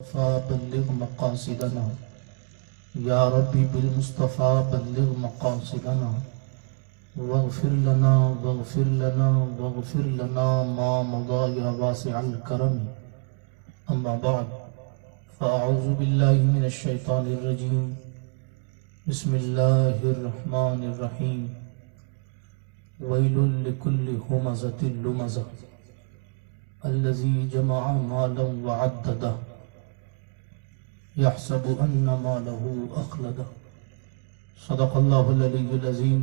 بلغ مقاصدنا یا ربی بالمصطفى بلغ مقاصدنا واغفر لنا واغفر لنا واغفر لنا ما مضى يا واسع الكرم. اما بعد فاعوذ بالله من الشيطان الرجيم. بسم الله الرحمن الرحيم. ويل لكل همزة لمزة الذي جمع مالا وعدده يحسب أن ماله أخلده. صدق الله العلي العظيم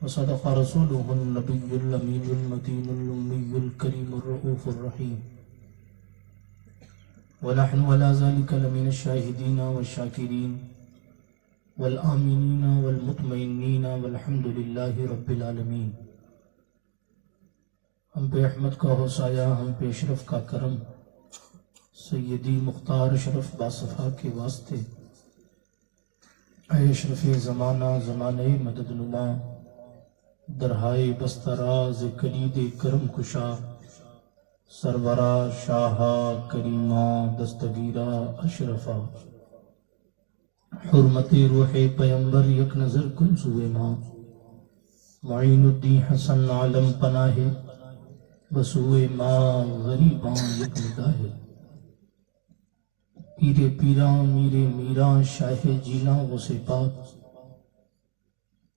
وصدق رسوله النبي الأمين المتين الأمي الكريم الرؤوف الرحيم. ونحن على ذلك لمن الشاهدين والشاكرين والآمنين والمطمئنين والحمد لله رب العالمين. ہم پہ احمد کا ہو سایہ، ہم پہ اشرف کا کرم، سیدی مختار اشرف باصفا کے واسطے. اے اشرف زمانہ زمانہ مدد نما، درہائے بستراز کلید کرم کشا، سرورا شاہا کریمہ دستگیرہ اشرفا. حرمت روح پیمبر یک نظر کن سوئے ماں، معین الدین حسن عالم پناہ بسوئے ماں غریباں یک نگاہ. پیرے پیراں میرے میراں شاہ جیلاں غصے پاک،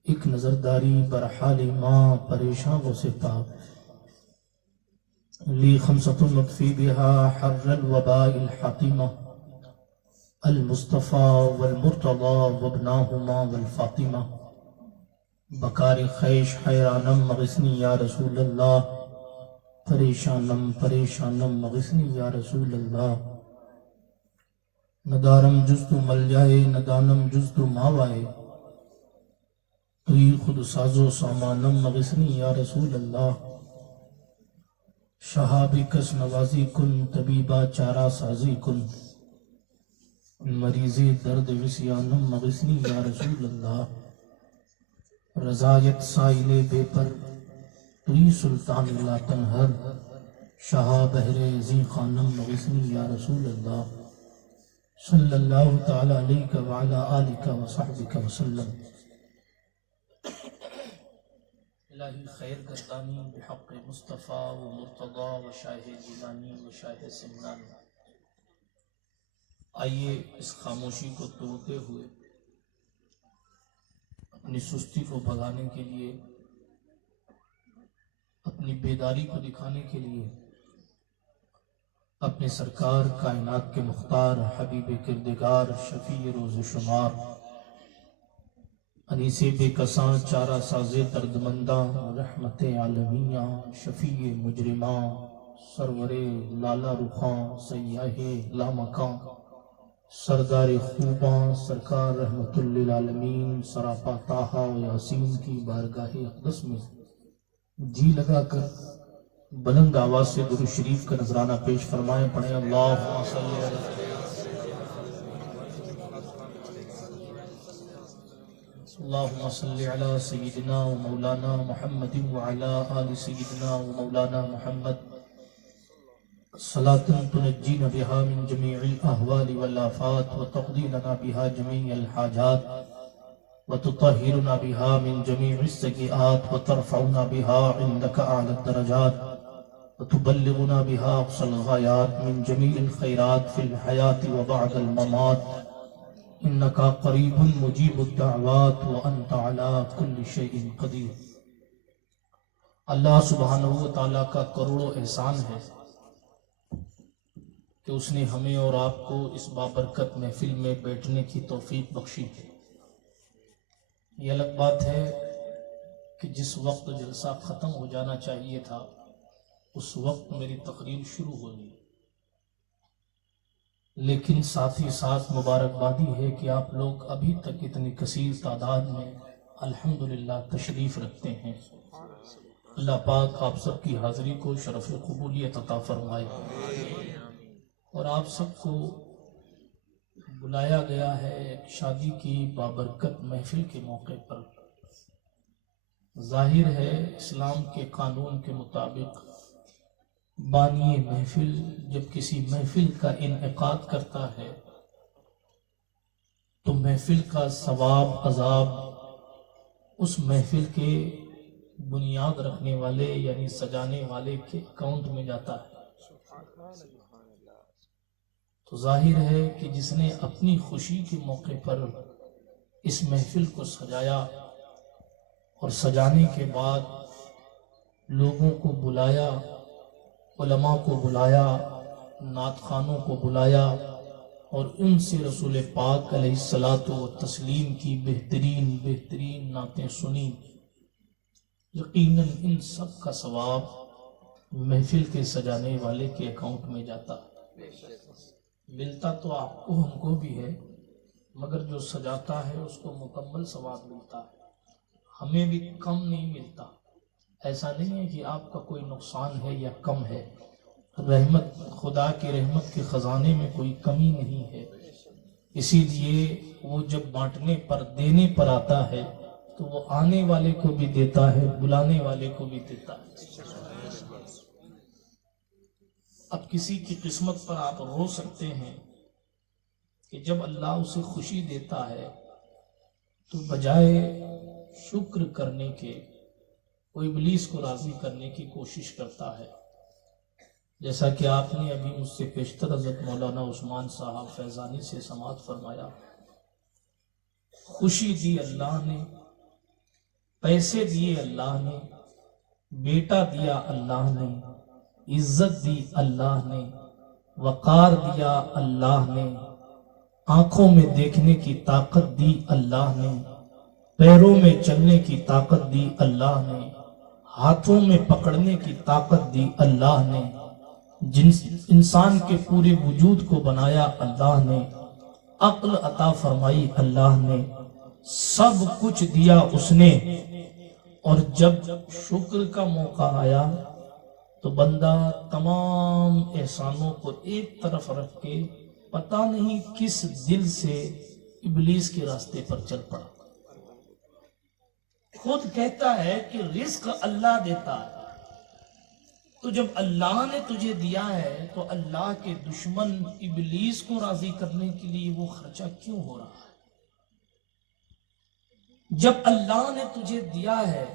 ایک نظرداری برحال ماں پریشاں غصے پاک. لی خمسۃ نطفی بہا حر الوباء الحاطمہ، المصطفیٰ والمرتضی وابناہما والفاطمہ. بکار خیش حیرانم مغثنی یا رسول اللہ، پریشانم پریشانم مغثنی یا رسول اللہ. ندارم جز تو مل جائے ندانم جز تو ماوائے، توی خود ساز و سامانم مغثنی یا رسول اللہ. شہاب کس نوازی کن طبیبہ چارہ سازی کن، مریض درد وسیانم مغثنی یا رسول اللہ. رضایت سائل بے پر توی سلطان لا تنہر، شہا بحر زی خانم مغثنی یا رسول اللہ. صلی اللہ تعالی علیہ وعلا آلہ وصحبہ وسلم. الہی خیر گردانی بحق مصطفیٰ و مرتضی و شاہ جیلانی و شاہ سمنانی. آئیے اس خاموشی کو توڑتے ہوئے اپنی سستی کو بھگانے کے لیے، اپنی بیداری کو دکھانے کے لیے، اپنے سرکار کائنات کے مختار حبیب کردگار شفیع روز شمار، انیس بے کساں چارہ ساز دردمنداں رحمت عالمیاں شفیع مجرماں سرور لالا رخاں سیاہ لامکاں سردار خوباں سرکار رحمت للعالمین سراپا طٰہٰ و یاسین کی بارگاہ اقدس میں جی لگا کر بلند آواز سے درود شریف کا نذرانہ پیش فرمائیں. پڑھیں اللہم صلی علی سیدنا و مولانا محمد وعلی آل سیدنا و مولانا محمد، صلاة تنجینا بہا من جمیع الاحوال والآفات وتقضی لنا بہا جمیع الحاجات وتطہرنا بہا من جمیع السیئات وترفعنا بہا عندک اعلی الدرجات وتبلغنا بها أقصى الغايات من جميع الخيرات في الحياة وبعد الممات، إنك قريب مجيب الدعوات وأنت على كل شيء قدير. اللہ سبحانہ وتعالیٰ کا کروڑوں احسان ہے کہ اس نے ہمیں اور آپ کو اس بابرکت محفل میں بیٹھنے کی توفیق بخشی ہے. یہ الگ بات ہے کہ جس وقت جلسہ ختم ہو جانا چاہیے تھا اس وقت میری تقریر شروع ہو گئی، لیکن ساتھ ہی ساتھ مبارکبادی ہے کہ آپ لوگ ابھی تک اتنی کثیر تعداد میں الحمدللہ تشریف رکھتے ہیں. اللہ پاک آپ سب کی حاضری کو شرف قبولیت عطا فرمائے. اور آپ سب کو بلایا گیا ہے ایک شادی کی بابرکت محفل کے موقع پر. ظاہر ہے اسلام کے قانون کے مطابق بانی محفل جب کسی محفل کا انعقاد کرتا ہے تو محفل کا ثواب عذاب اس محفل کے بنیاد رکھنے والے یعنی سجانے والے کے اکاؤنٹ میں جاتا ہے۔ تو ظاہر ہے کہ جس نے اپنی خوشی کے موقع پر اس محفل کو سجایا اور سجانے کے بعد لوگوں کو بلایا، علماء کو بلایا، نعت خوانوں کو بلایا اور ان سے رسول پاک علیہ الصلاۃ والتسلیم کی بہترین نعتیں سنی، یقیناً ان سب کا ثواب محفل کے سجانے والے کے اکاؤنٹ میں جاتا۔ ملتا تو آپ کو ہم کو بھی ہے، مگر جو سجاتا ہے اس کو مکمل ثواب ملتا ہے، ہمیں بھی کم نہیں ملتا۔ ایسا نہیں ہے کہ آپ کا کوئی نقصان ہے یا کم ہے، رحمت خدا کی رحمت کے خزانے میں کوئی کمی نہیں ہے۔ اسی لیے وہ جب بانٹنے پر دینے پر آتا ہے تو وہ آنے والے کو بھی دیتا ہے، بلانے والے کو بھی دیتا ہے۔ اب کسی کی قسمت پر آپ رو سکتے ہیں کہ جب اللہ اسے خوشی دیتا ہے تو بجائے شکر کرنے کے وہ ابلیس کو راضی کرنے کی کوشش کرتا ہے، جیسا کہ آپ نے ابھی مجھ سے پیشتر حضرت مولانا عثمان صاحب فیضانی سے سماعت فرمایا۔ خوشی دی اللہ نے، پیسے دیے اللہ نے، بیٹا دیا اللہ نے، عزت دی اللہ نے، وقار دیا اللہ نے، آنکھوں میں دیکھنے کی طاقت دی اللہ نے، پیروں میں چلنے کی طاقت دی اللہ نے، ہاتھوں میں پکڑنے کی طاقت دی اللہ نے، انسان کے پورے وجود کو بنایا اللہ نے، عقل عطا فرمائی اللہ نے، سب کچھ دیا اس نے۔ اور جب شکر کا موقع آیا تو بندہ تمام احسانوں کو ایک طرف رکھ کے پتہ نہیں کس دل سے ابلیس کے راستے پر چل پڑا۔ خود کہتا ہے کہ رزق اللہ دیتا ہے، تو جب اللہ نے تجھے دیا ہے تو اللہ کے دشمن ابلیس کو راضی کرنے کے لیے وہ خرچہ کیوں ہو رہا ہے؟ جب اللہ نے تجھے دیا ہے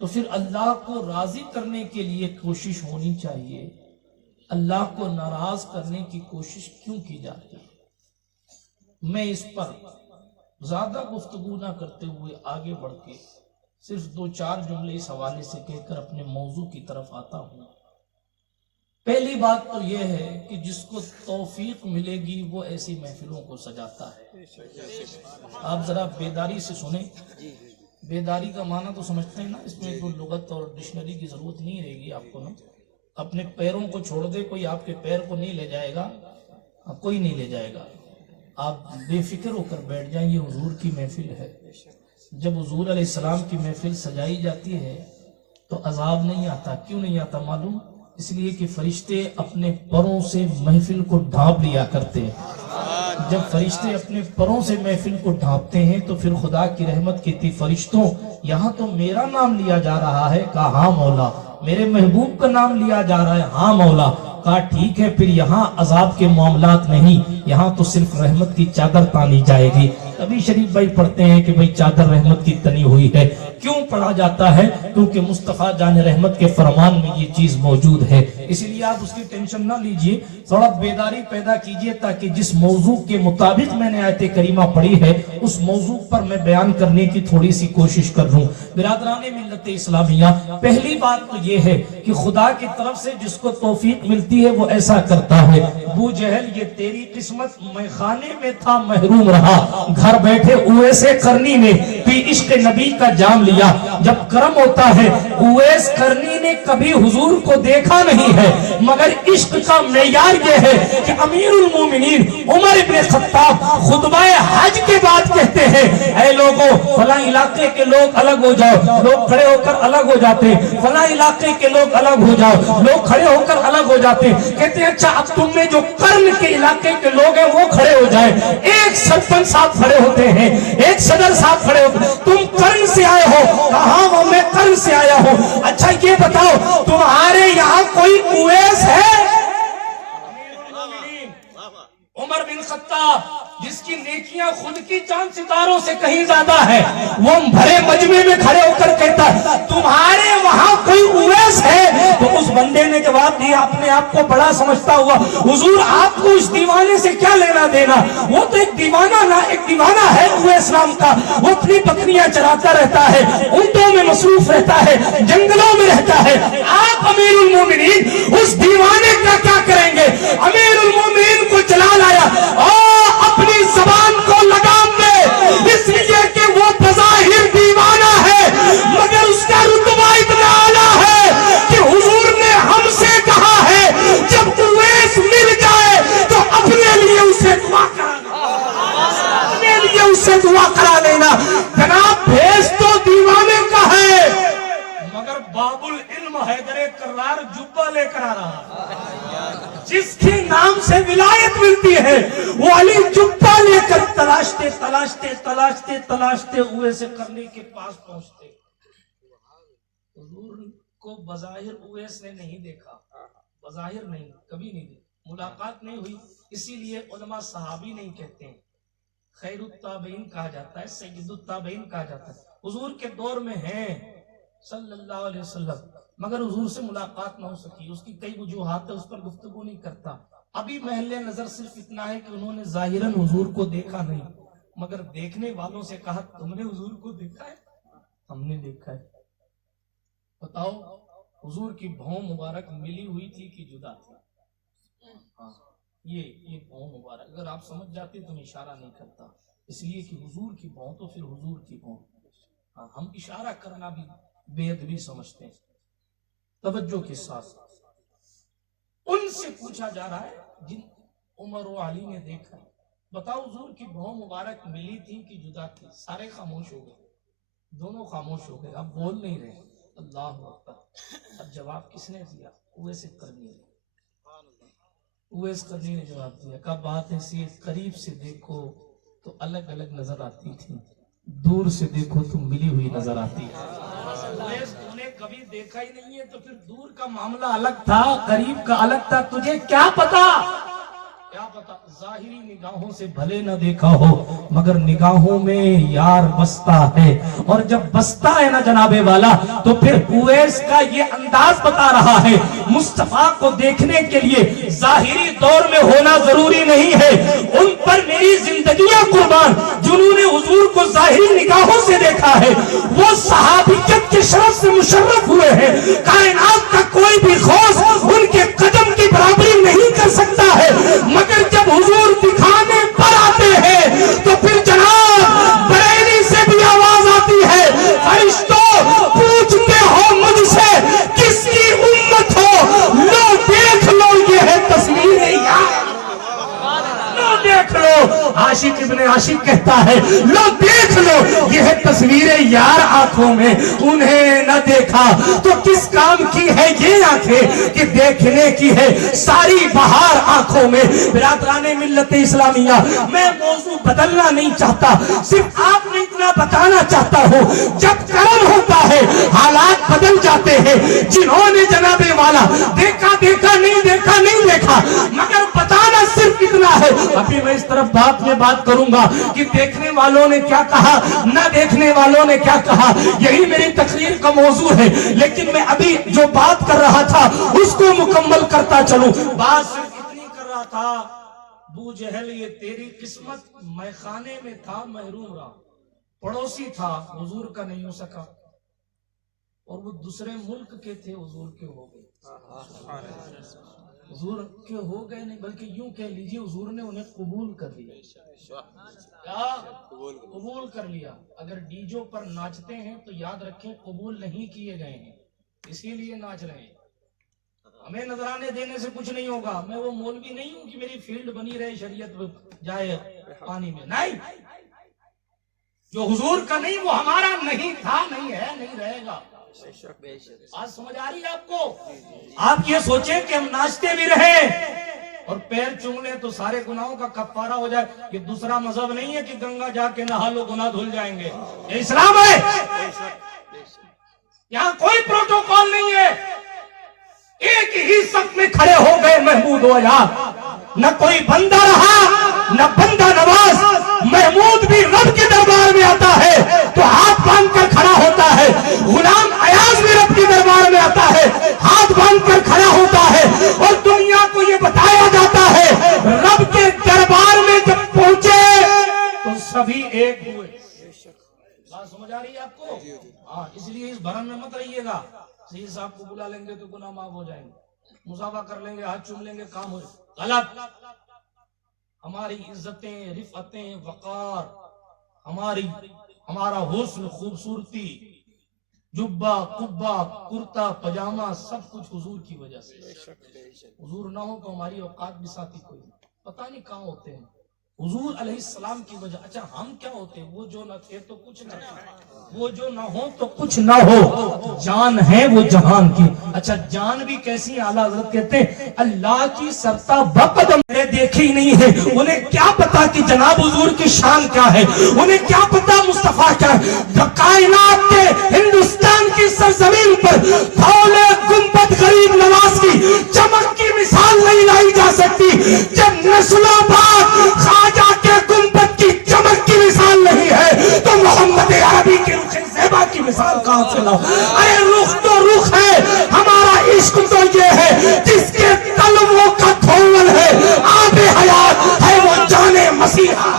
تو پھر اللہ کو راضی کرنے کے لیے کوشش ہونی چاہیے، اللہ کو ناراض کرنے کی کوشش کیوں کی جاتی ہے؟ میں اس پر زیادہ گفتگو نہ کرتے ہوئے آگے بڑھ کے صرف 2-4 جملے اس حوالے سے کہہ کر اپنے موضوع کی طرف آتا ہوں۔ پہلی بات تو یہ ہے کہ جس کو توفیق ملے گی وہ ایسی محفلوں کو سجاتا ہے۔ آپ ذرا بیداری سے سنیں، بیداری کا معنی تو سمجھتے ہیں نا، اس میں کوئی لغت اور ڈکشنری کی ضرورت نہیں رہے گی آپ کو نا۔ اپنے پیروں کو چھوڑ دے، کوئی آپ کے پیر کو نہیں لے جائے گا، کوئی نہیں لے جائے گا، آپ بے فکر ہو کر بیٹھ جائیں۔ یہ حضور کی محفل ہے۔ جب حضور علیہ السلام کی محفل سجائی جاتی ہے تو عذاب نہیں آتا۔ کیوں نہیں آتا معلوم؟ اس لیے کہ فرشتے اپنے پروں سے محفل کو ڈھانپ لیا کرتے ہیں۔ جب فرشتے اپنے پروں سے محفل کو ڈھانپتے ہیں تو پھر خدا کی رحمت کہتی فرشتوں یہاں تو میرا نام لیا جا رہا ہے، کہا ہاں مولا، میرے محبوب کا نام لیا جا رہا ہے، ہاں مولا، کہا ٹھیک ہے، پھر یہاں عذاب کے معاملات نہیں، یہاں تو صرف رحمت کی چادر تانی جائے گی۔ ابھی شریف بھائی پڑھتے ہیں کہ بھئی چادر رحمت کی تنی ہوئی ہے۔ کیوں پڑھا جاتا ہے؟ کیونکہ مصطفیٰ جان رحمت کے فرمان میں یہ چیز موجود ہے، اسی لیے آپ اس کی ٹینشن نہ لیجئے، تھوڑا بیداری پیدا کیجئے تاکہ جس موضوع کے مطابق میں نے آیت کریمہ پڑھی ہے اس موضوع پر میں بیان کرنے کی تھوڑی سی کوشش کر رہا ہوں۔ برادران ملت اسلامیہ، پہلی بات تو یہ ہے کہ خدا کی طرف سے جس کو توفیق ملتی ہے وہ ایسا کرتا ہے۔ ابو جہل یہ تیری قسمت، میں خانے میں تھا محروم رہا، گھر بیٹھے اویس قرنی نے بھی عشق نبی کا جام لیا۔ جب کرم ہوتا ہے، اویس قرنی نے کبھی حضور کو دیکھا نہیں ہے، مگر عشق کا معیار یہ ہے کہ امیر المومنین عمر بن خطاب خطبہ حج کے بعد کہتے ہیں اے لوگوں فلاں علاقے کے لوگ الگ ہو جاؤ، لوگ کھڑے ہو کر الگ ہو جاتے، فلاں علاقے کے لوگ الگ ہو جاؤ، لوگ کھڑے ہو کر الگ ہو جاتے. کہتے ہیں اچھا اب تم میں جو قرن کے علاقے کے لوگ ہیں وہ کھڑے ہو جائیں. ایک سرپنچ صاحب کھڑے ہوتے ہیں، ایک صدر صاحب کھڑے ہوتے ہیں. تم قرن سے آئے ہو؟ کہاں وہ میں قرن سے آیا ہوں. اچھا یہ بتاؤ تمہارے یہاں کوئی اویس ہے؟ عمر بن خطاب جس کی نیکیاں خود کی چاند ستاروں سے کہیں زیادہ ہے، وہ بھرے مجمع میں کھڑے ہو کر کہتا ہے تمہارے وہاں کوئی اویس ہے؟ تو اس بندے نے جواب دیا اپنے آپ کو بڑا سمجھتا ہوا، حضور آپ کو اس دیوانے سے کیا لینا دینا؟ وہ تو ایک دیوانہ ہے اویس نام کا. وہ اپنی بکریاں چراتا رہتا ہے، اونٹوں میں مصروف رہتا ہے، جنگلوں میں رہتا ہے. آپ امیر المومنین اس دیوانے کا کیا کریں گے؟ امیر المومنین کو جلال آیا اور اپنی زبان کو لگام دے، اس لیے کہ وہ بظاہر دیوانہ ہے مگر اس کا رتبہ اتنا اعلیٰ ہے کہ حضور نے ہم سے کہا ہے جب اویس مل جائے تو اپنے لیے اسے دعا کرا لینا. جناب بھیس تو دیوانے کا ہے مگر باب العلم حیدر کرار جبہ لے کر آ رہا. جس کے نام سے ولایت ملتی ہے وہ علی جبہ لے کر تلاشتے ہوئے سے کرنے کے پاس پہنچتے. حضور کو بظاہر اویس نے نہیں دیکھا، بظاہر نہیں، کبھی نہیں دیکھا، ملاقات نہیں ہوئی. اسی لیے علماء صحابی نہیں کہتے ہیں، خیر التابعین کہا جاتا ہے، سید التابعین کہا جاتا ہے. حضور کے دور میں ہیں صلی اللہ علیہ وسلم مگر حضور سے ملاقات نہ ہو سکی. اس کی کئی وجوہات ہے، اس پر گفتگو نہیں کرتا. ابھی محل نظر صرف اتنا ہے کہ انہوں نے ظاہراً حضور کو دیکھا نہیں مگر دیکھنے والوں سے کہا تم نے حضور کو دیکھا ہے؟ ہم نے دیکھا ہے. بتاؤ حضور کی بھون مبارک ملی ہوئی تھی کہ جدا تھی؟ یہ بھون مبارک اگر آپ سمجھ جاتے تو میں اشارہ نہیں کرتا، اس لیے کہ حضور کی بھون تو پھر حضور کی بھون. ہم اشارہ کرنا بھی بے ادبی سمجھتے ہیں. توجہ کے ساتھ ان سے پوچھا جا رہا ہے جن عمر و علی نے دیکھا ہے، بتاؤ حضور کی بھون مبارک ملی تھی کہ جدا تھی؟ سارے خاموش ہو گئے، دونوں خاموش ہو گئے، اب بول نہیں رہے. اللہ اکبر. اب جواب کس نے دیا؟ اویس کرنی نے. اویس کرنی نے جواب دیا کہ بات ایسی ہے قریب سے دیکھو تو الگ الگ نظر آتی تھی، دور سے دیکھو تو ملی ہوئی نظر آتی ہے. اویس تو نے کبھی دیکھا ہی نہیں ہے تو پھر دور کا معاملہ الگ تھا، قریب کا الگ تھا. تجھے کیا پتا؟ کیا پتا؟ ظاہری نگاہوں سے بھلے نہ دیکھا ہو مگر نگاہوں میں یار بستا ہے، اور جب بستا ہے نا جناب والا تو پھر اویس کا یہ انداز بتا رہا ہے مصطفیٰ کو دیکھنے کے لیے ظاہری دور میں ہونا ضروری نہیں ہے. ان پر میری زندگیاں قربان جنہوں نے حضور کو ظاہری نگاہوں سے دیکھا ہے وہ صحابیت کے شرف سے مشرف ہوئے ہیں. کائنات کا کوئی بھی غوث ان کے قدم کی برابری نہیں کر سکتا ہے مگر جب حضور دکھانے پر آتے ہیں تو پھر جناب بریلی سے بھی آواز آتی ہے فرشتوں پوچھتے ہو مجھ سے کس کی امت ہو؟ لو دیکھ لو یہ ہے تصویر یار. لو دیکھ لو، عاشق ابن عاشق کہتا ہے لو دیکھ لو یہ ہے تصویر یار آنکھوں میں. انہیں نہ دیکھا تو کس کام کی ہے یہ آنکھیں کہ دیکھنے کی ہے ساری بہار آنکھوں میں. برادران ملت اسلامیہ میں موضوع بدلنا نہیں چاہتا، صرف آپ میں اتنا بتانا چاہتا ہوں جب کرم ہوتا ہے حالات بدل جاتے ہیں. جنہوں نے جناب والا دیکھا نہیں دیکھا مگر بتانا صرف اتنا ہے. ابھی میں اس طرف بات کروں گا کہ دیکھنے والوں نے کیا کہا، نہ دیکھنے والوں نے کیا کہا، یہی میری تقریر کا موضوع ہے. لیکن میں ابھی جو بات کر رہا تھا اس کو مکمل کرتا چلوں. بات صرف اتنی کر رہا تھا ابو جہل یہ تیری قسمت، میں خانے میں تھا محروم رہا، پڑوسی تھا حضور کا نہیں ہو سکا، اور وہ دوسرے ملک کے تھے حضور کے ہو گئے. حضور کے ہو گئے نہیں بلکہ یوں کہہ لیجئے حضور نے انہیں قبول کر لیا. کیا قبول کر لیا؟ اگر ڈیجو پر ناچتے ہیں تو یاد رکھیں قبول نہیں کیے گئے ہیں، اسی لیے ناچ رہے ہیں. ہمیں نذرانے دینے سے کچھ نہیں ہوگا. میں وہ مولوی نہیں ہوں کہ میری فیلڈ بنی رہے شریعت جائے پانی میں، نہیں. جو حضور کا نہیں وہ ہمارا نہیں تھا، نہیں ہے، نہیں رہے گا۔ آج سمجھ آ رہی ہے آپ کو؟ آپ یہ سوچیں کہ ہم ناچتے بھی رہے اور پیر چوم لیں تو سارے گناہوں کا کفارہ ہو جائے، یہ دوسرا مذہب نہیں ہے کہ گنگا جا کے نہا لو گناہ دھل جائیں گے، یہ اسلام ہے۔ یہاں کوئی پروٹوکول نہیں ہے، ایک ہی صف میں کھڑے ہو گئے محمود و یار، نہ کوئی بندہ رہا نہ بندہ نواز۔ محمود بھی رب کے دربار میں آتا ہے تو ہاتھ باندھ کر کھڑا ہوتا ہے، غلام ایاز بھی رب کے دربار میں آتا ہے، ہاتھ باندھ کر کھڑا ہوتا ہے، اور دنیا کو یہ بتایا جاتا ہے رب کے دربار میں جب پہنچے تو سبھی ایک ہوئے۔ بات سمجھ آ رہی ہے آپ کو؟ ہاں، اس لیے اس بھرم میں مت رہیے گا، سید صاحب کو بلا لیں گے تو گناہ معاف ہو جائیں گے، مصافحہ کر لیں گے، ہاتھ چوم لیں گے، کام ہو جائے۔ غلط۔ ہماری عزتیں، رفعتیں، وقار، ہمارا حسن، خوبصورتی، جبہ، قبہ، کرتا، پجامہ، سب کچھ حضور کی وجہ سے۔ حضور نہ ہو تو ہماری اوقات بھی ساتھی کوئی پتہ نہیں کہاں ہوتے ہیں۔ حضور علیہ السلام کی وجہ، اچھا ہم کیا ہوتے ہیں؟ وہ جو نہ تھے تو کچھ نہ تھے، وہ جو نہ ہو تو کچھ نہ ہو، جان ہے وہ جہان کی۔ اچھا جان بھی کیسی؟ اعلیٰ حضرت کہتے ہیں اللہ کی سرتا بقدم نے دیکھی نہیں ہے، انہیں کیا پتا کہ جناب حضور کی شان کیا ہے، انہیں کیا پتا مصطفیٰ کیا ہے۔ کائنات کے ہندوستان کی سرزمین پر دھولے گنبد غریب نواز کی چمک کی مثال نہیں لائی جا سکتی، جب نسلوں بعد خواجہ کے گنبد کی چمک کی مثال نہیں ہے تو محمد عربی کی رخ زیبا کی مثال کہاں سے لاؤ؟ ارے رخ تو رخ ہے، ہمارا عشق تو یہ ہے جس کے تلووں کا دھول ہے، آب حیات ہے وہ جان مسیحا۔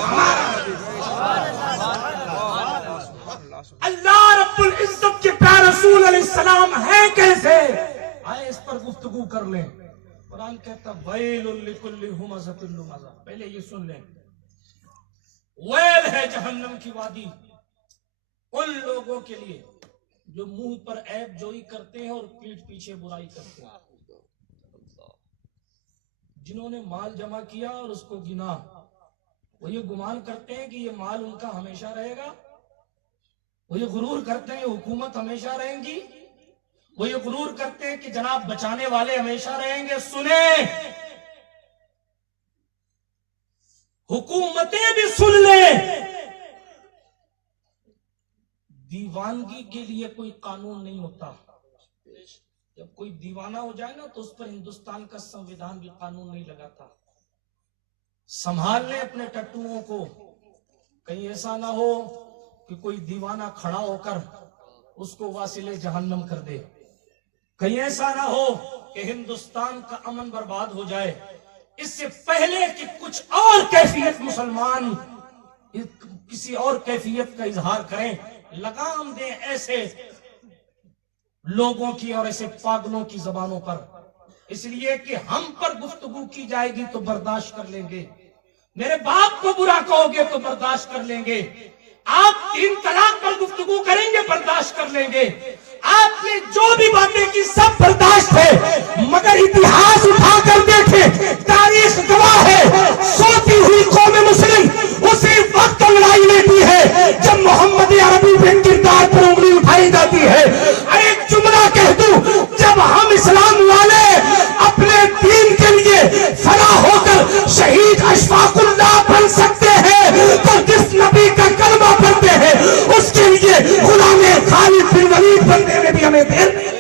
اللہ رب العزت کے پیارے رسول علیہ السلام ہیں کیسے؟ آئے اس پر گفتگو کر لیں۔ قرآن کہتا ویل لکل ہمزۃ لمزہ، پہلے یہ سن لیں، ویل ہے جہنم کی وادی ان لوگوں کے لیے جو منہ پر عیب جوئی کرتے ہیں اور پیٹھ پیچھے برائی کرتے ہیں، جنہوں نے مال جمع کیا اور اس کو گنا، وہ یہ گمان کرتے ہیں کہ یہ مال ان کا ہمیشہ رہے گا، وہ یہ غرور کرتے ہیں حکومت ہمیشہ رہیں گی، وہ یہ غرور کرتے ہیں کہ جناب بچانے والے ہمیشہ رہیں گے۔ سنیں، حکومتیں بھی سن لیں، دیوانگی کے لیے کوئی قانون نہیں ہوتا۔ جب کوئی دیوانہ ہو جائے نا تو اس پر ہندوستان کا سنویدھان بھی قانون نہیں لگاتا۔ سنبھال لیں اپنے ٹٹوؤں کو، کہیں ایسا نہ ہو کہ کوئی دیوانہ کھڑا ہو کر اس کو واصل جہنم کر دے، کہیں ایسا نہ ہو کہ ہندوستان کا امن برباد ہو جائے۔ اس سے پہلے کہ کچھ اور کیفیت مسلمان کسی اور کیفیت کا اظہار کریں، لگام دیں ایسے لوگوں کی اور ایسے پاگلوں کی زبانوں پر، اس لیے کہ ہم پر گفتگو کی جائے گی تو برداشت کر لیں گے، میرے باپ کو برا کہو گے تو برداشت کر لیں گے، آپ 3 طلاق پر گفتگو کریں گے برداشت کر لیں گے، آپ نے جو بھی باتیں کی سب برداشت ہے، مگر اتہاس اٹھا کر دیکھیں، تاریخ گواہ ہے، سوتی ہوئی قوم مسلم اسی وقت لڑائی لیتی ہے جب محمد عربی کے کردار پر انگلی اٹھائی جاتی ہے۔ ایک جملہ کہہ دوں، جب ہم اسلام والے اپنے دین کے لیے فنا ہو کر شہید اشفاق اللہ بن سکتے ہیں تو جس نبی کا کلمہ پڑھتے ہیں اس کے لیے غلام خالد بن ولید بننے میں بھی ہمیں دیر نہیں۔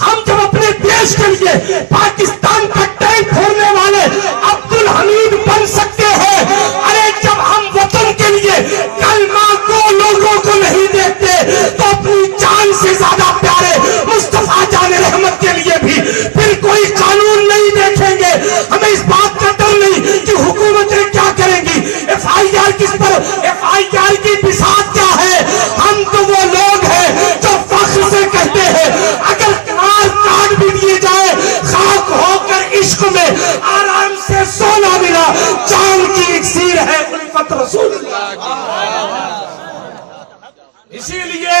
ہم جب اپنے دیش کے لیے پاکستان کا ٹینک پھوڑنے والے عبد الحمید بن سکتے ہیں، ارے جب ہم وطن کے لیے کلمہ کو لوگوں کو نہیں دیکھتے تو اپنی جان سے زیادہ پیارے مصطفیٰ جان رحمت کے لیے بھی پھر کوئی قانون نہیں دیکھیں گے۔ ہمیں اس بات کا ڈر نہیں کہ حکومتیں کیا کریں گی، ایف آئی آر کس پر، ایف آئی آر کی بساط کیا ہے۔ ہم تو وہ لوگ ہیں جو فخر سے کہتے ہیں اگر کارڈ بھی دیے جائے خاک ہو کر عشق میں آرام سے سونا ملا، جان کی اکسیر ہے الفت رسول اللہ۔ اسی لیے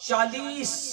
40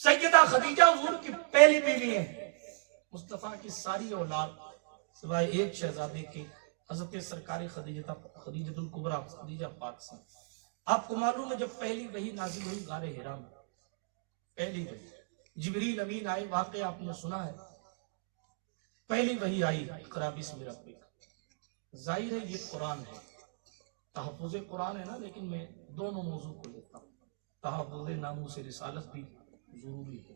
سیدہ خدیجہ حضور کی پہلی بیوی ہے. مصطفیٰ کی ساری اولاد سوائے ایک شہزادے کے حضرت سرکار خدیجہ الکبریٰ خدیجہ پاک سے. آپ کو معلوم ہے جب پہلی وحی نازل ہوئی غار حرا میں، پہلی وحی جبریل امین آئے، واقعہ آپ نے سنا ہے. پہلی وحی آئی اقرا بسم ربک. ظاہر ہے یہ قرآن ہے، تحفظ قرآن ہے نا، لیکن میں دونوں موضوع کو لیتا ہوں. تحفظ ناموس رسالت بھی ضروری ہے.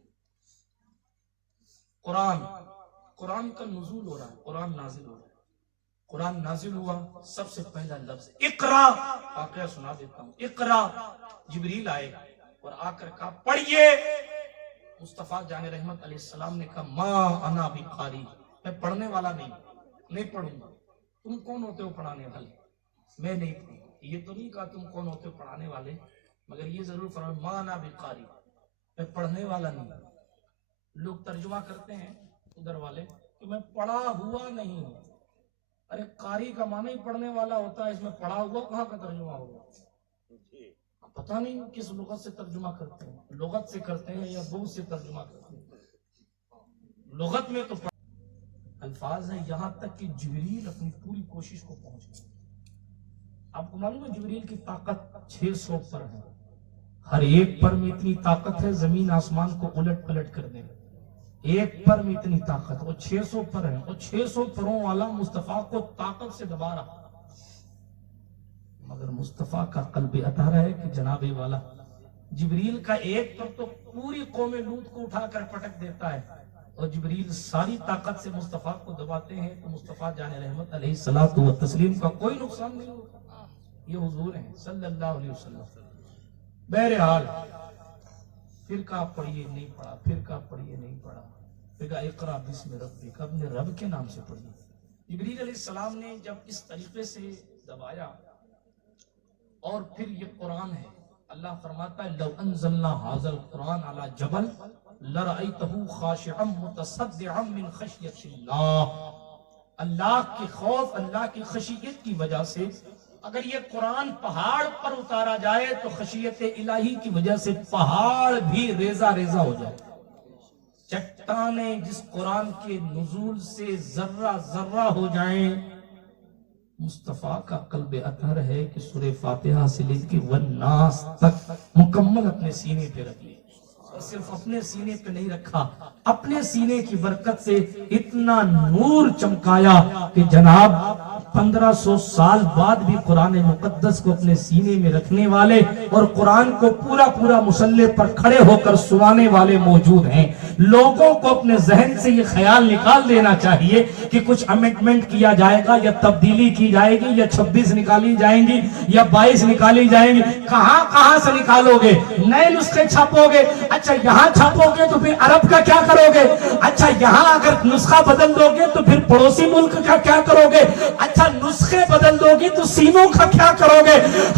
قرآن کا نزول ہو رہا ہے، قرآن نازل ہو رہا ہے. قرآن نازل ہوا، سب سے پہلا لفظ اقرا. واقعہ سنا دیتا ہوں. اقرا، جبریل آئے اور آ کر کہا پڑھیے. مصطفیٰ جان رحمت علیہ السلام نے کہا ما انا بقاری، میں پڑھنے والا نہیں پڑھوں گا. تم کون ہوتے ہو پڑھانے والے؟ میں نہیں پڑھوں گا. یہ تو نہیں کہا تم کون ہوتے ہو پڑھانے والے، مگر یہ ضرور فرمایا ما انا بقاری، میں پڑھنے والا نہیں. لوگ ترجمہ کرتے ہیں ادھر والے کہ میں پڑھا ہوا نہیں ہوں. ارے قاری کا معنی ہی پڑھنے والا ہوتا ہے، اس میں پڑھا ہوا کہاں کا ترجمہ ہوگا؟ پتہ نہیں کس لغت سے ترجمہ کرتے ہیں، لغت سے کرتے ہیں یا بہت سے ترجمہ کرتے ہیں. لغت میں تو الفاظ ہیں، یہاں تک کہ جبریل اپنی پوری کوشش کو پہنچ گئے. آپ کو معلوم ہے جبریل کی طاقت 600 پر ہے. ہر ایک پر میں اتنی طاقت ہے زمین آسمان کو الٹ پلٹ کر دے. ایک پر میں اتنی طاقت، وہ 600 پر ہے. اور 600 پروں والا مصطفیٰ کو طاقت سے دبا رہا. مگر مصطفیٰ کا قلب اطہر ہے کہ جناب والا جبریل کا ایک پر تو پوری قوم لوط کو اٹھا کر پٹک دیتا ہے، اور جبریل ساری طاقت سے مصطفیٰ کو دباتے ہیں تو مصطفیٰ جان رحمت علیہ الصلوۃ والتسلیم کا کوئی نقصان نہیں ہوتا. یہ حضور ہیں صلی اللہ علیہ وسلم. بہرحال پھر کہا پڑھیے، نہیں پڑھا. پھر کہا پڑھیے، نہیں پڑھا. پھر کہا اقرا بسم ربک، اپنے رب کے نام سے پڑھیے. جبریل علیہ السلام نے جب اس طریقے سے دبایا، اور پھر یہ قرآن ہے. اللہ فرماتا ہے لو انزلنا هذا القرآن على جبل لرأيته خاشعا متصدعا من خشیت اللہ. اللہ کے خوف، اللہ کی خشیت کی وجہ سے اگر یہ قرآن پہاڑ پر اتارا جائے تو خشیت الہی کی وجہ سے پہاڑ بھی ریزہ ریزہ ہو جائے. چٹانیں جس قرآن کے نزول سے ذرہ ذرہ ہو جائیں. مصطفیٰ کا قلب اطہر ہے کہ سورہ فاتحہ سے لے کے والناس تک مکمل اپنے سینے پہ رکھ لی. اور صرف اپنے سینے پہ نہیں رکھا، اپنے سینے کی برکت سے اتنا نور چمکایا کہ جناب 1500 سال بعد بھی قرآن مقدس کو اپنے سینے میں رکھنے والے اور قرآن کو پورا پورا مصلی پر کھڑے ہو کر سنانے والے موجود ہیں. لوگوں کو اپنے ذہن سے یہ خیال نکال دینا چاہیے کہ کچھ امینڈمنٹ کیا جائے گا یا تبدیلی کی جائے گی یا 26 نکالی جائیں گی یا 22 نکالی جائیں گی. کہاں سے نکالو گے؟ نئے نسخے چھاپو گے؟ اچھا یہاں چھاپو گے تو پھر عرب کا کیا کرو گے؟ اچھا یہاں اگر نسخہ بدل دو گے تو پھر پڑوسی ملک کا کیا کرو گے؟ اچھا نسخے بدل دو گی تو سینوں کا کیا کرو گے؟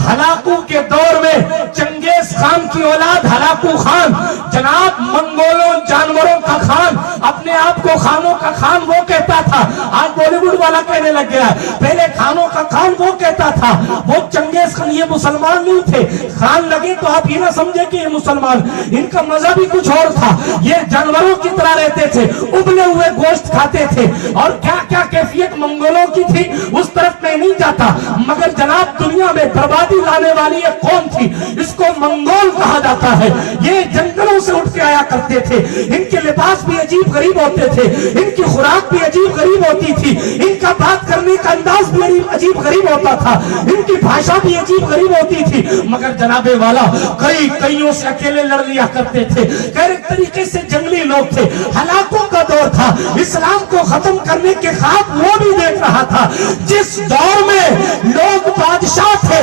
ہلاکو کے دور میں چنگیز خان کی اولاد ہلاکو خان، جناب منگولوں جانوروں کا خان، اپنے آپ کو خانوں کا خان وہ کہتا تھا. آج بالی ووڈ والا کہنے لگ گیا ہے، پہلے خانوں کا خان وہ کہتا تھا. وہ چنگیز خان یہ مسلمان نہیں تھے. خان لگے تو آپ یہ نہ سمجھے کہ یہ مسلمان، ان کا مذہب ہی کچھ اور تھا. یہ جانوروں کی طرح رہتے تھے، ابلے ہوئے گوشت کھاتے تھے، اور کیا کیا کیفیت منگولوں کی تھی اس طرف میں نہیں جاتا. مگر جناب دنیا میں بربادی لانے والی ایک قوم تھی، اس کو منگول کہا جاتا ہے. یہ جنگلوں سے اٹھ کے آیا کرتے تھے. ان کے لباس بھی عجیب غریب ہوتے تھے، ان کی خوراک بھی عجیب غریب ہوتی تھی، ان کا بات کرنے کا انداز بھی عجیب غریب ہوتا تھا، ان کی بھاشا بھی عجیب غریب ہوتی تھی. مگر جناب والا کئیوں سے اکیلے لڑ لیا کرتے تھے. ایک طریقے سے جنگلی لوگ تھے. ہلاکوں کا دور تھا. اسلام کو ختم کرنے کے خواب وہ بھی دیکھ رہا تھا. جس دور میں لوگ بادشاہ تھے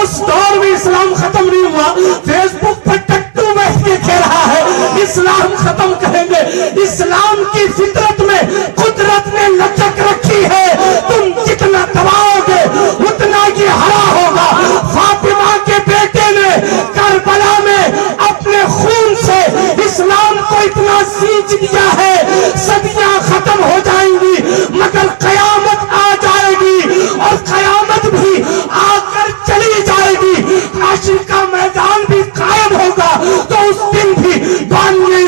اس دور میں اسلام ختم نہیں ہوا. فیس بک پر ٹٹو بیٹھ کے کہہ رہا ہے اسلام ختم کریں گے. اسلام کی فطرت میں قدرت نے لچک رکھی ہے، تم جتنا دباؤ گے اتنا یہ ہرا ہوگا. فاطمہ کے بیٹے نے کربلا میں اپنے خون سے اسلام کو اتنا سینچ دیا ہے، صدیاں ختم ہو جائیں گی مگر قیامت آ جائے گی، اور قیامت بھی آ کر چلی جائے گی. حشر کا میدان بھی قائم ہوگا تو اس دن بھی بانی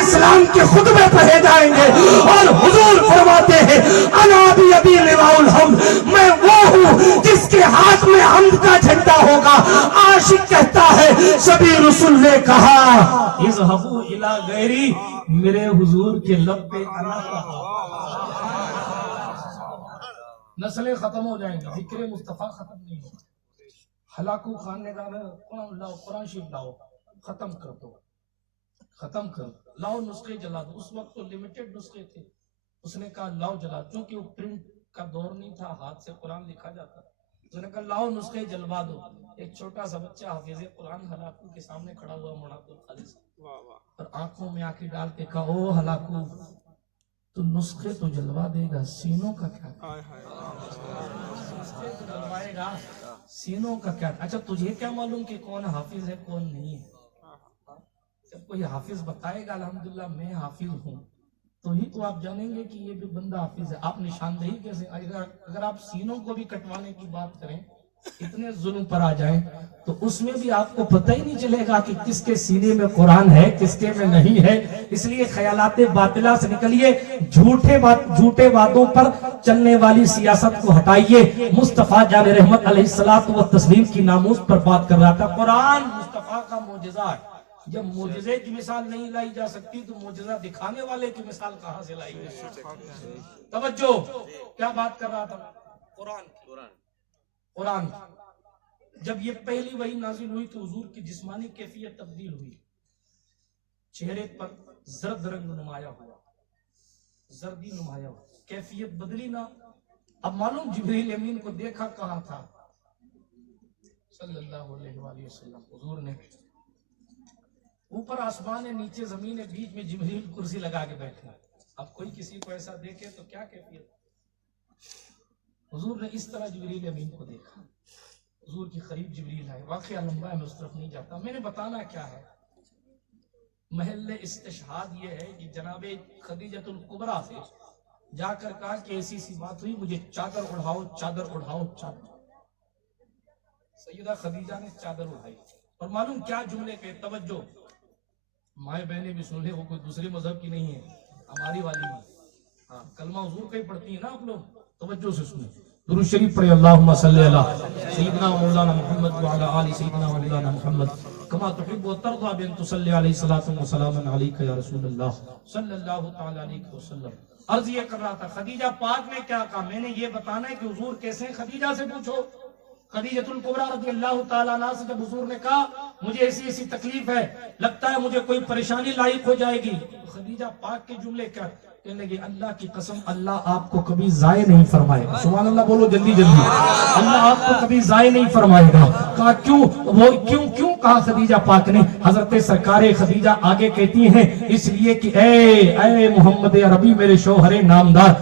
رسول نے کہا اذهبوا الی غیری، میرے حضور کے لب پہ انا کہا۔ نسلیں ختم ہو جائیں گی، ذکر مصطفیٰ ختم نہیں ہوگا۔ ہلاکو خان نے کہا قرآن شریف لاؤ، ختم کر دو، ختم کر دو، لاؤ نسخے جلا دو۔ اس وقت تو لمیٹڈ نسخے تھے، اس نے کہا لاؤ جلا، چونکہ وہ پرنٹ کا دور نہیں تھا، ہاتھ سے قرآن لکھا جاتا، اس نے کہا لاؤ نسخے جلوا دو۔ ایک چھوٹا سا بچہ حافظ قرآن ہلاکو کے سامنے کھڑا ہوا مولانا عبدالقادر صاحب، اور آنکھوں میں آنکھیں ڈال کے کہا او ہلاکو، تو نسخے تو جلوا دے گا، سینوں کا کیا؟ نسخے تو جلوائے گا، سینوں کا کیا؟ اچھا تجھے کیا معلوم کہ کون حافظ ہے کون نہیں ہے؟ جب کوئی حافظ بتائے گا الحمدللہ میں حافظ ہوں تو ہی تو آپ جانیں گے کہ یہ بھی بندہ حافظ ہے۔ آپ نشاندہی کیسے؟ اگر آپ سینوں کو بھی کٹوانے کی بات کریں، اتنے ظلم پر آ جائیں تو اس میں بھی آپ کو پتہ ہی نہیں چلے گا کہ کس کے سینے میں قرآن ہے کس کے میں نہیں ہے۔ اس لیے خیالات باطلہ سے نکلیے، جھوٹے وعدوں پر چلنے والی سیاست کو ہٹائیے۔ مصطفیٰ جان رحمت علیہ الصلوۃ والتسلیم کی ناموس پر بات کر رہا تھا۔ قرآن مصطفیٰ کا معجزہ ہے، جب معجزے کی مثال نہیں لائی جا سکتی تو معجزہ دکھانے والے کی مثال کہاں سے لائی جا سکتی؟ توجہ، کیا بات کر رہا تھا؟ قرآن جب یہ پہلی وحی نازل ہوئی تو حضور کی جسمانی کیفیت تبدیل ہوئی، چہرے پر زرد رنگ نمایاں ہوا، زردی نمایاں ہوا، کیفیت بدلی نہ۔ اب معلوم جبریل امین کو دیکھا کہاں تھا؟ صلی اللہ علیہ وآلہ وسلم حضور نے اوپر آسمان ہے، نیچے زمین ہے، بیچ میں جبریل کرسی لگا کے بیٹھے۔ اب کوئی کسی کو ایسا دیکھے تو کیا کیفیت؟ حضور نے اس طرح جبریل امین کو دیکھا، حضور کی قریب جبریل آئے۔ واقعہ لمبا ہے، میں اس طرف نہیں جاتا، میں نے بتانا کیا ہے، محل استشہاد یہ ہے کہ جناب خدیجۃ الکبریٰ سے جا کر کہا کہ ایسی سی بات ہوئی، مجھے چادر اڑھاؤ، چادر اڑھاؤ، چادر۔ سیدہ خدیجہ نے چادر اڑھائی، اور معلوم کیا جملے پہ توجہ، مائیں بہنیں بھی سن لیں، وہ کوئی دوسرے مذہب کی نہیں ہے، ہماری والی ہے، ہاں کلمہ حضور کا ہی پڑھتی ہیں نا آپ لوگ، توجہ سے سنیں، درود شریف پڑھیں، اللہم صلی علی سیدنا مولانا محمد وعلی آل سیدنا مولانا محمد کما تحب و ترضى بان تصلی علیہ الصلوۃ والسلام علیک یا رسول اللہ صلی اللہ تعالی علیہ وسلم۔ عرض یہ کر رہا تھا خدیجہ پاک نے کیا کہا، میں نے یہ بتانا ہے کہ حضور کیسے ہیں، خدیجہ سے پوچھو۔ خدیجۃ الکبریٰ رضی اللہ تعالیٰ عنہ سے جب حضور نے کہا مجھے ایسی ایسی تکلیف ہے، لگتا ہے مجھے کوئی پریشانی لاحق ہو جائے گی، تو خدیجہ پاک کے جملے کیا کہنے لگے، اللہ کی قسم اللہ آپ کو کبھی ضائع نہیں فرمائے گا۔ سبحان اللہ بولو جلدی جلدی، اللہ آپ کو کبھی ضائع نہیں فرمائے گا۔ کہا کیوں؟ وہ کیوں کہا خدیجہ پاک نے؟ حضرت سرکار خدیجہ آگے کہتی ہیں اس لیے کہ اے محمد عربی میرے شوہر نامدار،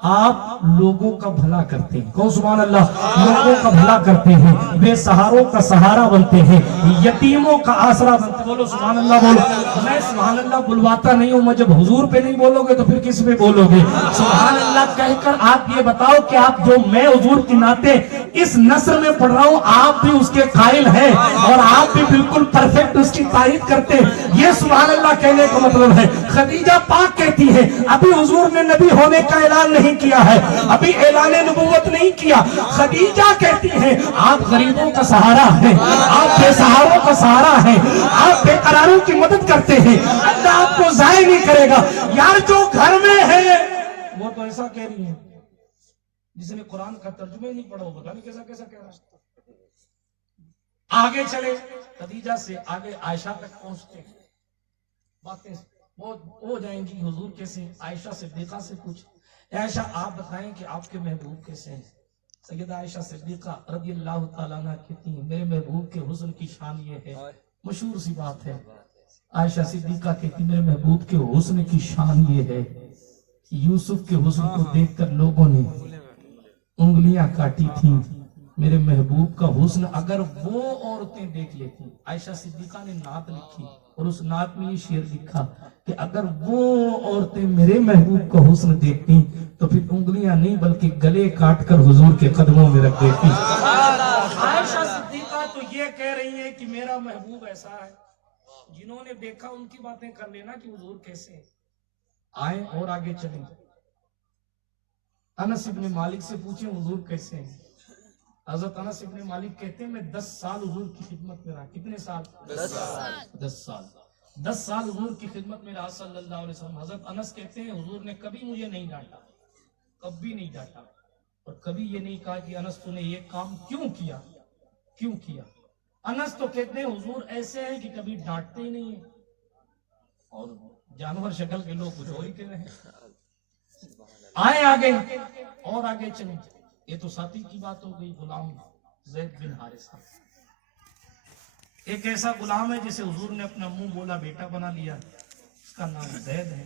آپ لوگوں کا بھلا کرتے ہیں، کہو سبحان اللہ، لوگوں کا بھلا کرتے ہیں، بے سہاروں کا سہارا بنتے ہیں، یتیموں کا آسرا بنتے ہیں، بولو سبحان اللہ بولو۔ میں سبحان اللہ بلواتا نہیں ہوں، میں جب حضور پہ نہیں بولو گے تو پھر کس پہ بولو گے؟ سبحان اللہ کہہ کر آپ یہ بتاؤ کہ آپ جو میں حضور کی نعتیں اس نثر میں پڑھ رہا ہوں آپ بھی اس کے قائل ہیں اور آپ بھی بالکل پرفیکٹ اس کی تائید کرتے ہیں، یہ سبحان اللہ کہنے کا مطلب ہے۔ خدیجہ پاک کہتی ہے ابھی حضور نے نبی ہونے کا اعلان نہیں کیا ہے، ابھی اعلان نبوت نہیں کیا، خدیجہ کہتی ہیں آپ غریبوں کا سہارا ہیں، آپ بے سہاروں کا سہارا ہیں، آپ بے قراروں کی مدد کرتے ہیں، اللہ آپ کو ضائع نہیں کرے گا۔ یار جو گھر میں ہے وہ تو ایسا کہہ رہی ہے، جس نے قرآن کا ترجمہ ہی نہیں پڑھا وہ پتہ نہیں کیسا کہہ رہا ہے۔ آگے چلے، خدیجہ سے آگے عائشہ تک پہنچتے ہیں، باتیں ہو جائیں گی حضور کیسے، عائشہ صدیقہ سے پوچھ، عائشہ آپ بتائیں کہ آپ کے محبوب کیسے ہیں؟ سیدہ عائشہ صدیقہ رضی اللہ تعالیٰ عنہ کہتی ہیں میرے محبوب کے حسن کی شان یہ ہے، مشہور سی بات ہے، عائشہ صدیقہ کہتی میرے محبوب کے حسن کی شان یہ ہے کہ یوسف کے حسن کو دیکھ کر لوگوں نے انگلیاں کاٹی تھیں، میرے محبوب کا حسن اگر وہ عورتیں دیکھ لیتی، عائشہ صدیقہ نے نعت لکھی اور اس نعت میں یہ شعر لکھا کہ اگر وہ عورتیں میرے محبوب کا حسن دیکھتی تو پھر انگلیاں نہیں بلکہ گلے کاٹ کر حضور کے قدموں میں رکھ دیتی۔ عائشہ صدیقہ تو یہ کہہ رہی ہیں کہ میرا محبوب ایسا ہے، جنہوں نے دیکھا ان کی باتیں کر لینا کہ حضور کیسے ہیں۔ آئیں اور آگے چلیں، انس ابن مالک سے پوچھیں حضور کیسے ہیں، حضرت انس ابن مالک کہتے ہیں میں 10 سال حضور کی خدمت میں رہا. کتنے سال؟ 10 سال. 10 سال حضور کی خدمت میں رہا صلی اللہ علیہ وسلم. حضرت انس کہتے ہیں حضور نے کبھی مجھے نہیں ڈانٹا, کبھی نہیں ڈانٹا, اور کبھی یہ نہیں کہا کہ انس تو نے یہ کام کیوں کیا. انس تو کہتے ہیں حضور ایسے ہیں کہ کبھی ڈانٹتے ہی نہیں ہیں, اور جانور شکل کے لوگ کچھ اور ہی کہہ رہے ہیں. آئے آگے اور آگے چلیں. یہ تو ساتھی کی بات ہو گئی, غلام زید بن حارثہ. ایک ایسا غلام ہے جسے حضور نے اپنا منہ بولا بیٹا بنا لیا, اس کا نام زید ہے.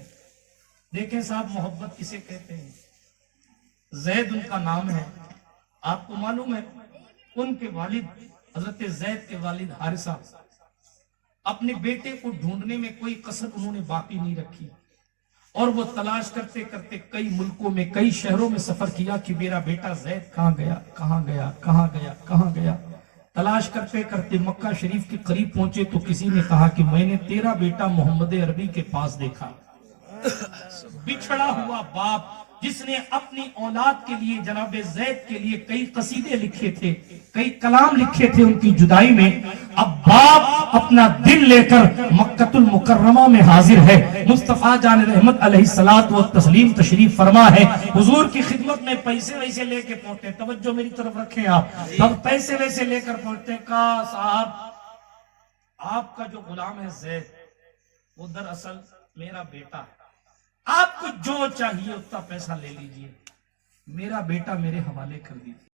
دیکھیں صاحب محبت کسے کہتے ہیں, زید ان کا نام ہے. آپ کو معلوم ہے ان کے والد حضرت زید کے والد حارثہ اپنے بیٹے کو ڈھونڈنے میں کوئی کسر انہوں نے باقی نہیں رکھی, اور وہ تلاش کرتے کرتے کئی ملکوں میں کئی شہروں میں سفر کیا کہ میرا بیٹا زید کہاں گیا کہاں گیا کہاں گیا کہاں گیا. تلاش کرتے کرتے مکہ شریف کے قریب پہنچے تو کسی نے کہا کہ میں نے تیرا بیٹا محمد عربی کے پاس دیکھا. بچھڑا ہوا باپ جس نے اپنی اولاد کے لیے جناب زید کے لیے کئی قصیدے لکھے تھے, کئی کلام لکھے تھے ان کی جدائی میں, اب باپ اپنا دل لے کر مکۃ المکرمہ میں حاضر ہے. مصطفیٰ جان رحمت علیہ الصلوۃ والتسلیم تشریف فرما ہے. حضور کی خدمت میں پیسے ویسے لے کے پہنچتے, توجہ میری طرف رکھیں آپ, تب پیسے ویسے لے کر پہنچتے. کہا صاحب آپ کا جو غلام ہے زید وہ دراصل میرا بیٹا ہے, آپ کو جو چاہیے اتنا پیسہ لے لیجئے, میرا بیٹا میرے حوالے کر دیجیے.